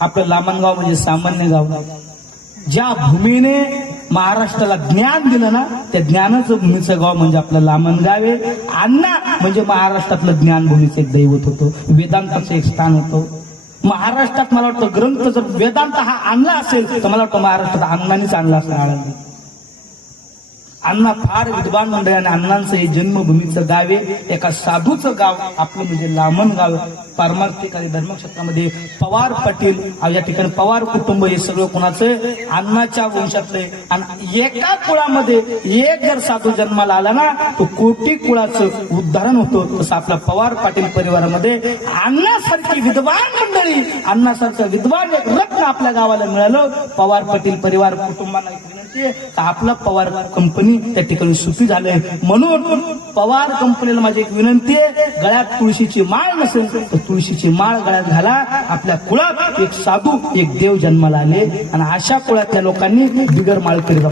आपलं लामणगाव म्हणजे सामान्य गाव, ज्या भूमीने महाराष्ट्राला ज्ञान दिलं ना, त्या ज्ञानाचं भूमीचं गाव म्हणजे आपलं लामणगाव आहे. अण्णा म्हणजे महाराष्ट्रातलं ज्ञानभूमीचं एक दैवत होतं, वेदांताचं एक स्थान होतं. महाराष्ट्रात मला वाटतं ग्रंथ जर वेदांत हा आणला असेल तर मला वाटतं महाराष्ट्रात अण्णांनीच आणला असेल. आळंदी अण्णा फार विद्वान मंडळी आणि अण्णांचं हे जन्मभूमीचं गाव आहे. एका साधूचं गाव आपलं म्हणजे लामण गाव. पारमार्थिक आणि धर्मक्षेत्रामध्ये पवार पाटील या ठिकाणी पवार कुटुंब हे सगळं कोणाचं अण्णाच्या वंशातलं. आणि एका कुळामध्ये एक जर साधू जन्माला आला ना तो कोटी कुळाचं उद्धारण होतं. तसं आपल्या पवार पाटील परिवारामध्ये अण्णासारखी विद्वान मंडळी, अण्णासारखं विद्वान एक रत्न आपल्या गावाला मिळालं. पवार पाटील परिवार कुटुंबांना आपला पवार कंपनी त्या ठिकाणी सुखी झाले. म्हणून पवार कंपनीला माझी एक विनंती आहे, गळ्यात तुळशीची माळ नसेल तर तुळशीची माळ गळ्यात घाला. आपल्या कुळात एक साधू एक देव जन्माला आले आणि अशा कुळातल्या लोकांनी बिगर माळ करीत